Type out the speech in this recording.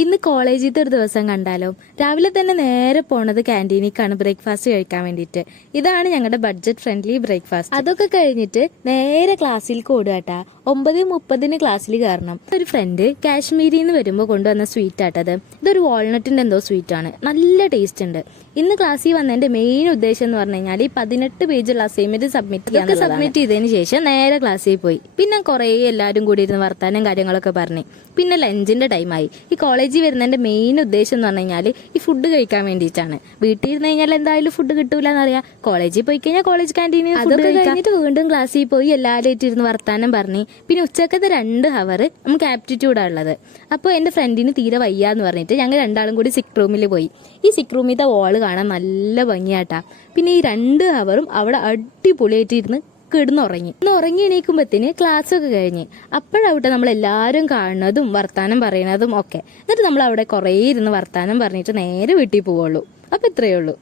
ഇന്ന് കോളേജിലത്തെ ഒരു ദിവസം കണ്ടാലോ. രാവിലെ തന്നെ നേരെ പോണത് ക്യാൻറ്റീനിലേക്കാണ് ബ്രേക്ക്ഫാസ്റ്റ് കഴിക്കാൻ വേണ്ടിയിട്ട്. ഇതാണ് ഞങ്ങളുടെ ബഡ്ജറ്റ് ഫ്രണ്ട്ലി ബ്രേക്ക്ഫാസ്റ്റ്. അതൊക്കെ കഴിഞ്ഞിട്ട് നേരെ ക്ലാസ്സിലേക്ക് ഓടുകട്ടാ. 9:30 ക്ലാസ്സിൽ കയറണം. ഒരു ഫ്രണ്ട് കാശ്മീരിൽ നിന്ന് വരുമ്പോൾ കൊണ്ടുവന്ന സ്വീറ്റ് ആട്ടത്. ഇതൊരു വാൾനട്ടിന്റെ എന്തോ സ്വീറ്റ് ആണ്, നല്ല ടേസ്റ്റ് ഉണ്ട്. ഇന്ന് ക്ലാസ്സിൽ വന്നതിന്റെ മെയിൻ ഉദ്ദേശം എന്ന് പറഞ്ഞു കഴിഞ്ഞാൽ ഈ 18 പേജുള്ള അസൈൻമെന്റ് സബ്മിറ്റ് ചെയ്തതിന് ശേഷം നേരെ ക്ലാസ്സിൽ പോയി. പിന്നെ കുറേ എല്ലാവരും കൂടി ഇരുന്ന് വർത്താനം കാര്യങ്ങളൊക്കെ പറഞ്ഞു. പിന്നെ ലഞ്ചിന്റെ ടൈമായി. ഈ കോളേജിൽ വരുന്നതിന്റെ മെയിൻ ഉദ്ദേശം എന്ന് പറഞ്ഞു കഴിഞ്ഞാൽ ഈ ഫുഡ് കഴിക്കാൻ വേണ്ടിയിട്ടാണ്. വീട്ടിൽ ഇരുന്ന് കഴിഞ്ഞാൽ എന്തായാലും ഫുഡ് കിട്ടൂല എന്നറിയാം. കോളേജിൽ പോയി കഴിഞ്ഞാൽ കോളേജ് ക്യാൻറ്റീനിൽ അതൊക്കെ കഴിഞ്ഞിട്ട് വീണ്ടും ക്ലാസ്സിൽ പോയി എല്ലാവരും ഇരുന്ന് വർത്താനം പറഞ്ഞു. പിന്നെ ഉച്ചക്കത്തെ 2 ഹവർ നമുക്ക് ആപ്റ്റിറ്റ്യൂഡാണ് ഉള്ളത്. അപ്പോൾ എൻ്റെ ഫ്രണ്ടിന് തീരെ വയ്യാന്ന് പറഞ്ഞിട്ട് ഞങ്ങൾ രണ്ടാളും കൂടി സിക്ക് റൂമിൽ പോയി. ഈ സിക്ക് റൂമിലത്തെ വാള് കാണാൻ നല്ല ഭംഗിയാട്ടാ. പിന്നെ ഈ 2 ഹവറും അവിടെ അടിപൊളിയായിട്ടിരുന്ന് കിടന്നുറങ്ങി. ഉറങ്ങി എണീക്കുമ്പത്തിന് ക്ലാസ് ഒക്കെ കഴിഞ്ഞ്. അപ്പോഴാവട്ടെ നമ്മളെല്ലാവരും കാണുന്നതും വർത്താനം പറയണതും ഒക്കെ. എന്നിട്ട് നമ്മൾ അവിടെ കുറേ ഇരുന്ന് വർത്താനം പറഞ്ഞിട്ട് നേരെ വീട്ടിൽ പോവുള്ളൂ. അപ്പം ഇത്രയേ ഉള്ളൂ.